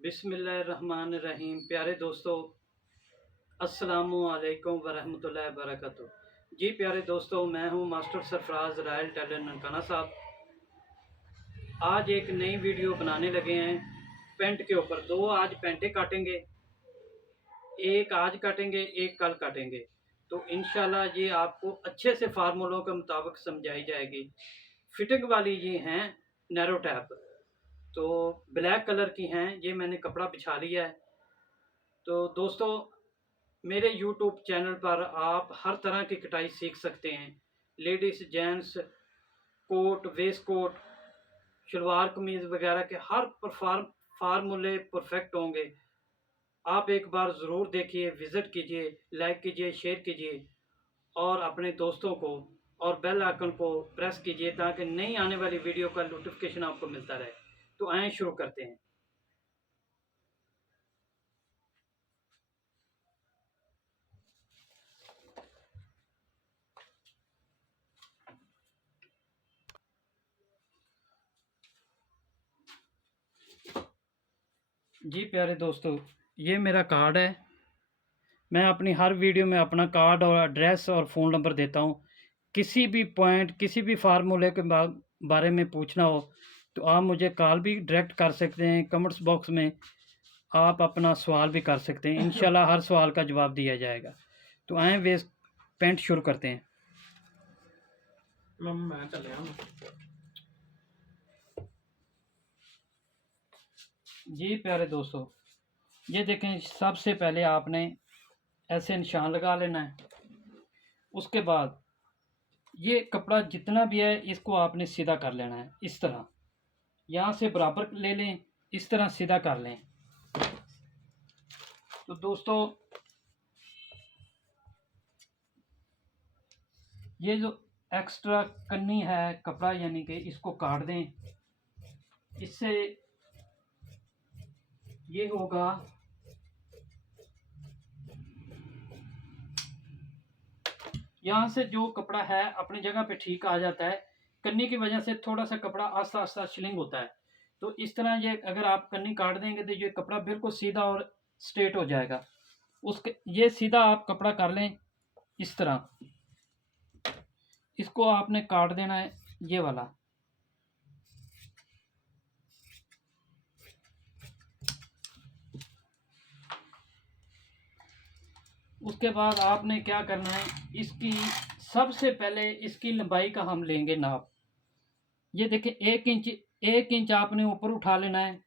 बिस्मिल्लाहिर्रहमानिर्रहीम। प्यारे दोस्तों, अस्सलामु अलैकुम वरहमतुल्लाहि वबरकातुहू। जी प्यारे दोस्तों, मैं हूं master Sarfaraz royal tailor Nankana Sahib. आज एक नई वीडियो बनाने लगे हैं पेंट के ऊपर। दो आज पेंटें काटेंगे, एक आज काटेंगे, एक कल काटेंगे। तो इंशाल्लाह ये आपको अच्छे से फार्मूलों के मुताबिक समझाई जाएगी। फिटिंग वाली ये हैं नैरो टैप, तो ब्लैक कलर की हैं। ये मैंने कपड़ा बिछा लिया है। तो दोस्तों, मेरे यूट्यूब चैनल पर आप हर तरह की कटाई सीख सकते हैं। Ladies, gents, coat, waistcoat, salwar kameez वगैरह के हर फार्मूले परफेक्ट होंगे। आप एक बार ज़रूर देखिए, विज़िट कीजिए, लाइक कीजिए, शेयर कीजिए और अपने दोस्तों को और बेल आइकन को प्रेस कीजिए ताकि नई आने वाली वीडियो का नोटिफिकेशन आपको मिलता रहे। तो आएँ शुरू करते हैं। जी प्यारे दोस्तों, ये मेरा कार्ड है। मैं अपनी हर वीडियो में अपना कार्ड और एड्रेस और फ़ोन नंबर देता हूँ। किसी भी पॉइंट, किसी भी फार्मूले के बारे में पूछना हो तो आप मुझे कॉल भी डायरेक्ट कर सकते हैं। कमेंट्स बॉक्स में आप अपना सवाल भी कर सकते हैं। इंशाल्लाह हर सवाल का जवाब दिया जाएगा। तो आएँ वेस्ट पेंट शुरू करते हैं। मैं चलिया जी प्यारे दोस्तों, ये देखें, सबसे पहले आपने ऐसे निशान लगा लेना है। उसके बाद ये कपड़ा जितना भी है इसको आपने सीधा कर लेना है। इस तरह यहाँ से बराबर ले लें, इस तरह सीधा कर लें। तो दोस्तों, ये जो एक्स्ट्रा कन्नी है कपड़ा, यानी कि इसको काट दें। इससे ये होगा, यहाँ से जो कपड़ा है अपनी जगह पे ठीक आ जाता है। कन्नी की वजह से थोड़ा सा कपड़ा आस्ता आस्ता शिलिंग होता है। तो इस तरह ये अगर आप कन्नी काट देंगे तो ये कपड़ा बिल्कुल सीधा और स्ट्रेट हो जाएगा। उसके ये सीधा आप कपड़ा कर लें इस तरह। इसको आपने काट देना है ये वाला। उसके बाद आपने क्या करना है, इसकी सबसे पहले इसकी लंबाई का हम लेंगे नाप। ये देखिए, 1 इंच आपने ऊपर उठा लेना है।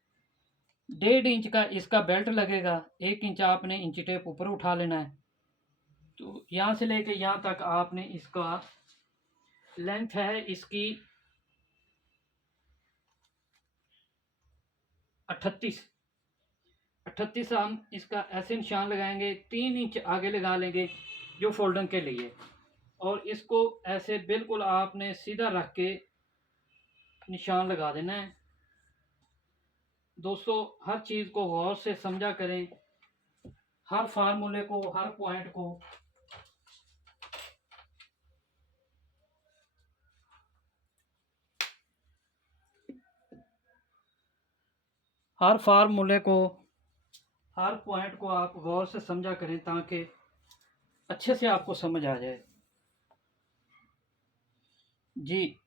1.5 इंच का इसका बेल्ट लगेगा। 1 इंच आपने इंची टेप ऊपर उठा लेना है। तो यहाँ से लेके यहाँ तक आपने इसका लेंथ है इसकी 38। हम इसका ऐसे निशान लगाएंगे। 3 इंच आगे लगा लेंगे जो फोल्डिंग के लिए, और इसको ऐसे बिल्कुल आपने सीधा रख के निशान लगा देना है। दोस्तों, हर चीज़ को गौर से समझा करें, हर फार्मूले को, हर पॉइंट को। हर फार्मूले को, हर पॉइंट को आप गौर से समझा करें ताकि अच्छे से आपको समझ आ जाए। जी,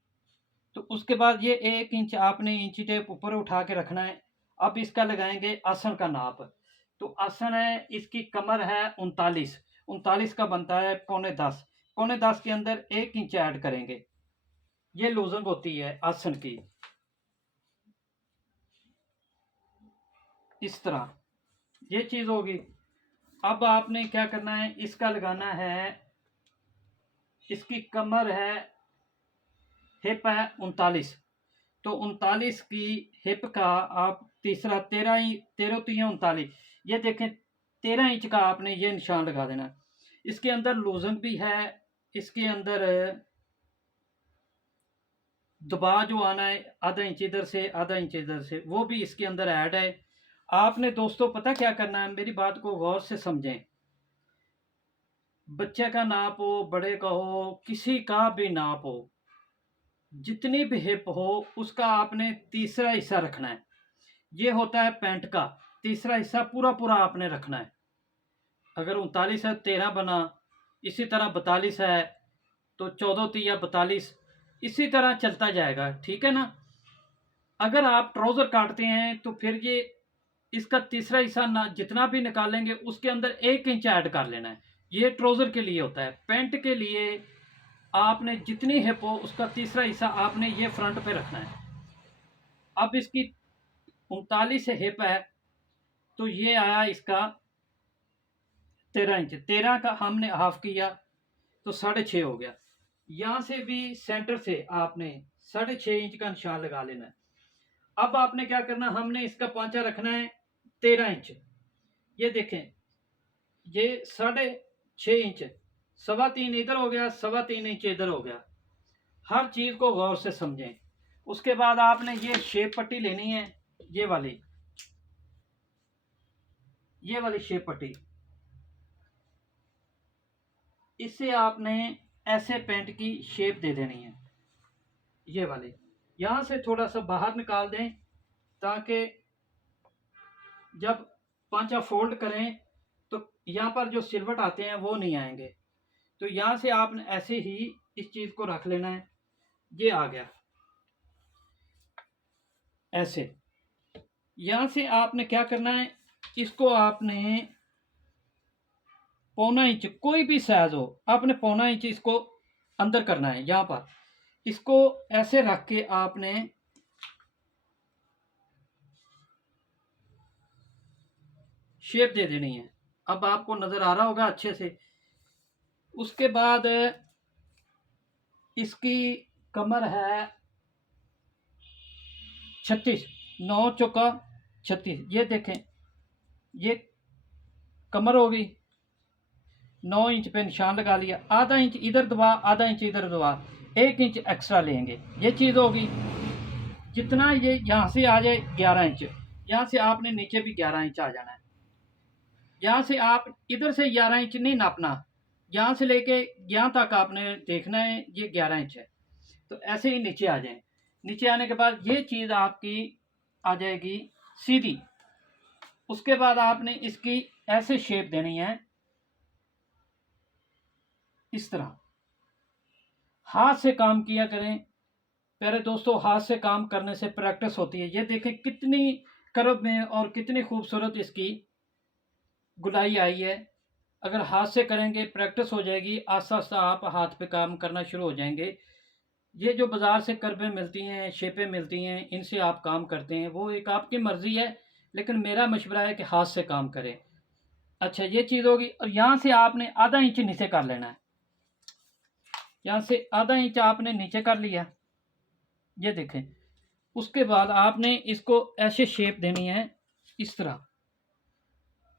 तो उसके बाद ये 1 इंच आपने इंची टेप ऊपर उठा के रखना है। अब इसका लगाएंगे आसन का नाप। तो आसन है, इसकी कमर है 39। 39 का बनता है 9.25। 9.25 के अंदर 1 इंच ऐड करेंगे। ये लूजंग होती है आसन की। इस तरह ये चीज़ होगी। अब आपने क्या करना है, इसका लगाना है, इसकी कमर है, हिप है 39। तो 39 की हिप का आप तीसरा 13 3 39, ये देखें 13 इंच का आपने ये निशान लगा देना। इसके अंदर लूजंग भी है, इसके अंदर दबाव जो आना है आधा इंच इधर से आधा इंच इधर से, वो भी इसके अंदर ऐड है। आपने दोस्तों पता क्या करना है, मेरी बात को गौर से समझें। बच्चे का नाप हो, बड़े का हो, किसी का भी नाप हो, जितनी भी हिप हो उसका आपने तीसरा हिस्सा रखना है। ये होता है पैंट का तीसरा हिस्सा पूरा पूरा आपने रखना है। अगर 39 है 13 बना, इसी तरह 42 है तो 14 तिया 42, इसी तरह चलता जाएगा, ठीक है ना। अगर आप ट्राउज़र काटते हैं तो फिर ये इसका तीसरा हिस्सा ना जितना भी निकालेंगे उसके अंदर 1 इंच ऐड कर लेना है। ये ट्राउज़र के लिए होता है। पैंट के लिए आपने जितनी हिप हो उसका तीसरा हिस्सा आपने ये फ्रंट पे रखना है। अब इसकी 39 हिप है तो ये आया इसका 13 इंच। 13 का हमने हाफ किया तो 6.5 हो गया। यहाँ से भी सेंटर से आपने 6.5 इंच का निशान लगा लेना है। अब आपने क्या करना, हमने इसका पांचा रखना है 13 इंच। ये देखें, ये 6.5 इंच, 3.25 इधर हो गया, 3.25 इंच इधर हो गया। हर चीज को गौर से समझें। उसके बाद आपने ये शेप पट्टी लेनी है, ये वाली शेप पट्टी। इससे आपने ऐसे पैंट की शेप दे देनी है, ये वाली। यहां से थोड़ा सा बाहर निकाल दें ताकि जब पांचा फोल्ड करें तो यहाँ पर जो सिलवट आते हैं वो नहीं आएंगे। तो यहाँ से आपने ऐसे ही इस चीज को रख लेना है। ये आ गया ऐसे। यहां से आपने क्या करना है, इसको आपने 1.25 इंच, कोई भी साइज हो, आपने 1.25 इंच इसको अंदर करना है। यहाँ पर इसको ऐसे रख के आपने शेप दे देनी है। अब आपको नजर आ रहा होगा अच्छे से। उसके बाद इसकी कमर है 36, 9 चौका 36। ये देखें, ये कमर होगी। 9 इंच पे निशान लगा लिया, आधा इंच इधर दबा, आधा इंच इधर दबा, 1 इंच एक्स्ट्रा लेंगे। ये चीज़ होगी। जितना ये यहाँ से आ जाए 11 इंच, यहाँ से आपने नीचे भी 11 इंच आ जाना है। यहाँ से आप इधर से 11 इंच नहीं नापना, यहाँ से लेके यहाँ तक आपने देखना है ये 11 इंच है। तो ऐसे ही नीचे आ जाए। नीचे आने के बाद ये चीज़ आपकी आ जाएगी सीधी। उसके बाद आपने इसकी ऐसे शेप देनी है, इस तरह। हाथ से काम किया करें प्यारे दोस्तों, हाथ से काम करने से प्रैक्टिस होती है। ये देखें कितनी कर्व में और कितनी खूबसूरत इसकी गुलाई आई है। अगर हाथ से करेंगे प्रैक्टिस हो जाएगी, आस्ता आस्ता आप हाथ पे काम करना शुरू हो जाएंगे। ये जो बाज़ार से कर्वें मिलती हैं, शेपें मिलती हैं, इनसे आप काम करते हैं, वो एक आपकी मर्ज़ी है, लेकिन मेरा मशवरा है कि हाथ से काम करें। अच्छा, ये चीज़ होगी। और यहाँ से आपने आधा इंच नीचे कर लेना है। यहाँ से आधा इंच आपने नीचे कर लिया, ये देखें। उसके बाद आपने इसको ऐसे शेप देनी है, इस तरह,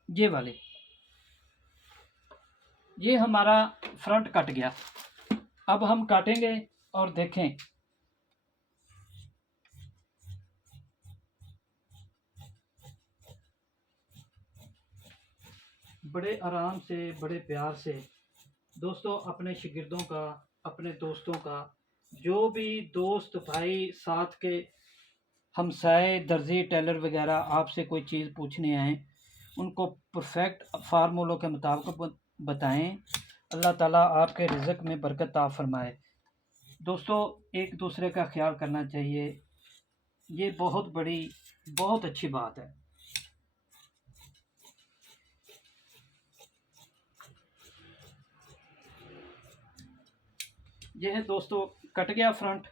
ये वाले। ये हमारा फ्रंट कट गया। अब हम काटेंगे और देखें। बड़े आराम से, बड़े प्यार से दोस्तों, अपने शागिर्दों का, अपने दोस्तों का, जो भी दोस्त भाई साथ के हमसाए दर्जी टेलर वगैरह आपसे कोई चीज़ पूछने आए, उनको परफेक्ट फार्मूलों के मुताबिक बताएं। अल्लाह ताला आपके रिज़्क़ में बरकत अता फरमाए। दोस्तों, एक दूसरे का ख्याल करना चाहिए, ये बहुत बड़ी, बहुत अच्छी बात है। यह है दोस्तों, कट गया फ्रंट।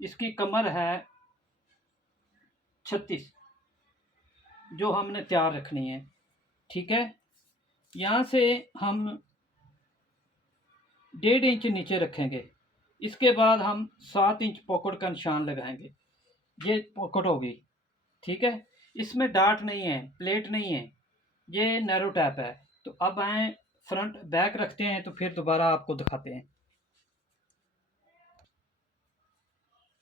इसकी कमर है 36 जो हमने तैयार रखनी है, ठीक है। यहाँ से हम 1.5 इंच नीचे रखेंगे। इसके बाद हम 7 इंच पॉकेट का निशान लगाएंगे। ये पॉकेट होगी, ठीक है। इसमें डार्ट नहीं है, प्लेट नहीं है, ये नैरो टैप है। तो अब आए फ्रंट बैक रखते हैं, तो फिर दोबारा आपको दिखाते हैं।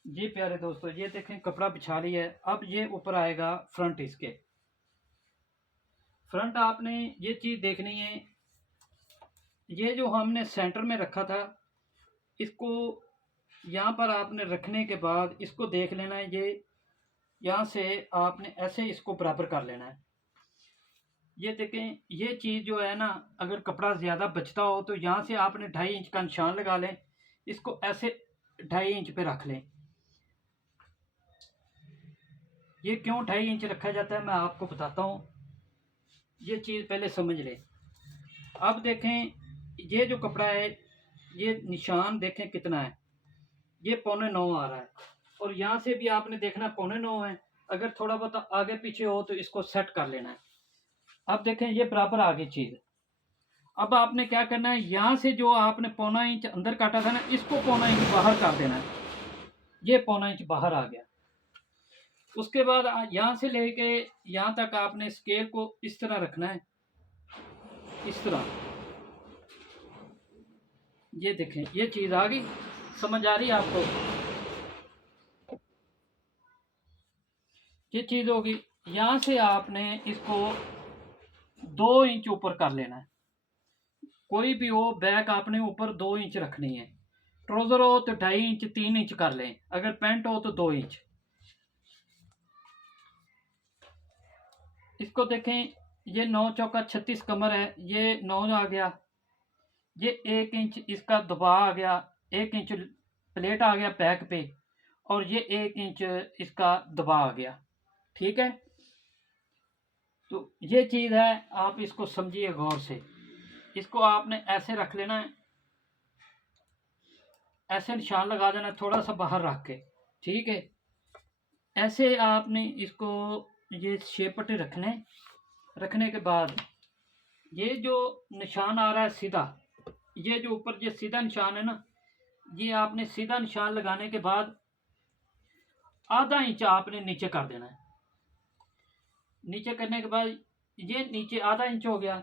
जी प्यारे दोस्तों, ये देखें कपड़ा बिछा लिया है। अब ये ऊपर आएगा फ्रंट। इसके फ्रंट आपने ये चीज़ देखनी है, ये जो हमने सेंटर में रखा था, इसको यहाँ पर आपने रखने के बाद इसको देख लेना है। यहाँ से आपने ऐसे इसको बराबर कर लेना है। ये देखें, ये चीज़ जो है ना, अगर कपड़ा ज़्यादा बचता हो तो यहाँ से आपने 2.5 इंच का निशान लगा लें, इसको ऐसे 2.5 इंच पे रख लें। ये क्यों 2.5 इंच रखा जाता है मैं आपको बताता हूँ, ये चीज़ पहले समझ लें। अब देखें, ये जो कपड़ा है, ये निशान देखें कितना है, ये 8.25 आ रहा है, और यहाँ से भी आपने देखना 8.25 है। अगर थोड़ा बहुत आगे पीछे हो तो इसको सेट कर लेना है। अब देखें, ये बराबर आ गई चीज़। अब आपने क्या करना है, यहाँ से जो आपने 1.25 इंच अंदर काटा था ना, इसको 1.25 इंच बाहर कर देना है। ये 1.25 इंच बाहर आ गया। उसके बाद यहाँ से लेके यहाँ तक आपने स्केल को इस तरह रखना है, इस तरह। ये देखें, ये चीज़ आ गई, समझ आ रही है आपको? ये चीज़ होगी। यहाँ से आपने इसको 2 इंच ऊपर कर लेना है। कोई भी हो, बैक आपने ऊपर 2 इंच रखनी है। ट्राउज़र हो तो 2.5 इंच 3 इंच कर लें, अगर पैंट हो तो 2 इंच। इसको देखें, ये 9 चौका 36 कमर है, ये 9 आ गया। ये 1 इंच इसका दबाव आ गया, 1 इंच प्लेट आ गया बैक पे, और ये 1 इंच इसका दबाव आ गया। ठीक है, तो ये चीज़ है, आप इसको समझिए गौर से। इसको आपने ऐसे रख लेना है, ऐसे निशान लगा देना, थोड़ा सा बाहर रख के। ठीक है, ऐसे आपने इसको ये शेपटे रखने के बाद ये जो निशान आ रहा है सीधा, ये जो ऊपर ये सीधा निशान है ना, ये आपने सीधा निशान लगाने के बाद आधा इंच आपने नीचे कर देना है। नीचे करने के बाद ये नीचे आधा इंच हो गया।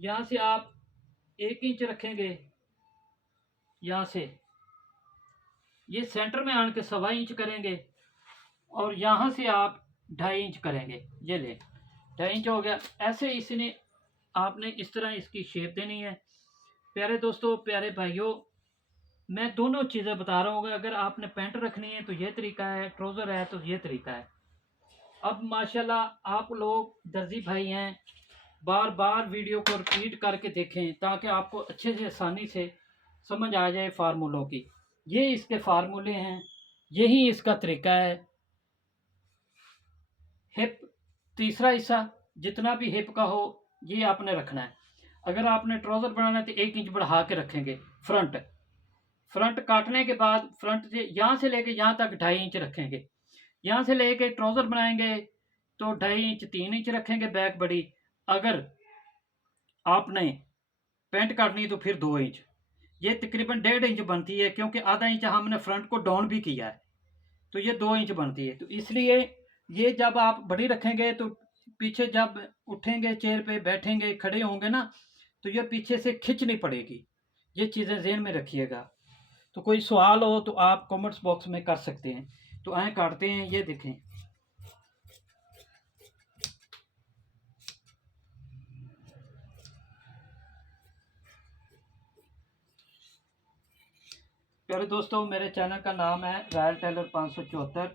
यहाँ से आप 1 इंच रखेंगे, यहाँ से ये सेंटर में आन के 1.25 इंच करेंगे, और यहाँ से आप 2.5 इंच करेंगे। ये ले 2.5 इंच हो गया। ऐसे इसने आपने इस तरह इसकी शेप देनी है। प्यारे दोस्तों, प्यारे भाइयों, मैं दोनों चीज़ें बता रहा हूँ। अगर आपने पैंट रखनी है तो ये तरीका है, ट्राउज़र है तो ये तरीका है। अब माशाल्लाह आप लोग दर्जी भाई हैं, बार बार वीडियो को रिपीट करके देखें ताकि आपको अच्छे से आसानी से समझ आ जाए फार्मूलों की। ये इसके फार्मूले हैं, यही इसका तरीका है। हिप तीसरा हिस्सा जितना भी हिप का हो ये आपने रखना है। अगर आपने ट्राउज़र बनाना है तो 1 इंच बढ़ा के रखेंगे। फ्रंट काटने के बाद फ्रंट से यहाँ से लेके यहाँ तक 2.5 इंच रखेंगे। यहाँ से लेके ट्राउज़र बनाएंगे तो 2.5 इंच 3 इंच रखेंगे बैक बड़ी। अगर आपने पैंट काटनी तो फिर 2 इंच। ये तकरीबन 1.5 इंच बनती है, क्योंकि आधा इंच हमने फ्रंट को डाउन भी किया है, तो ये 2 इंच बनती है। तो इसलिए ये जब आप बड़ी रखेंगे तो पीछे जब उठेंगे, चेयर पे बैठेंगे, खड़े होंगे ना, तो ये पीछे से खिंचनी पड़ेगी। ये चीज़ें ज़हन में रखिएगा। तो कोई सवाल हो तो आप कमेंट्स बॉक्स में कर सकते हैं। तो आए काटते हैं, ये देखें। प्यारे दोस्तों, मेरे चैनल का नाम है रॉयल टेलर 574।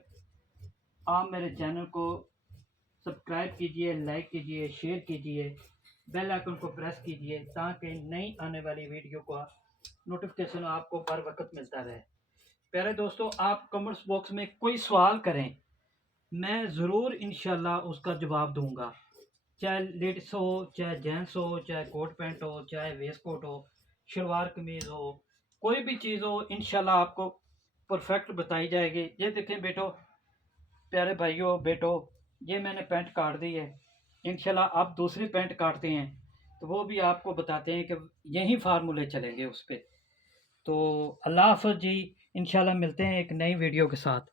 आप मेरे चैनल को सब्सक्राइब कीजिए, लाइक कीजिए, शेयर कीजिए, बेल आइकन को प्रेस कीजिए ताकि नई आने वाली वीडियो का नोटिफिकेशन आपको बर वक्त मिलता रहे। प्यारे दोस्तों, आप कमेंट्स बॉक्स में कोई सवाल करें, मैं ज़रूर इंशाल्लाह उसका जवाब दूंगा। चाहे लेडीज़ हो, चाहे जेंट्स हो, चाहे कोट पैंट हो, चाहे वेस्ट कोट हो, शलवार कमीज़ हो, कोई भी चीज़ हो, इंशाल्लाह आपको परफेक्ट बताई जाएगी। ये देखें बेटो, प्यारे भाइयों बेटो, ये मैंने पैंट काट दी है। इंशाल्लाह आप दूसरी पैंट काटते हैं तो वो भी आपको बताते हैं कि यही फार्मूले चलेंगे उस पर। तो अल्लाह हाफ़िज़ जी, इंशाल्लाह मिलते हैं एक नई वीडियो के साथ।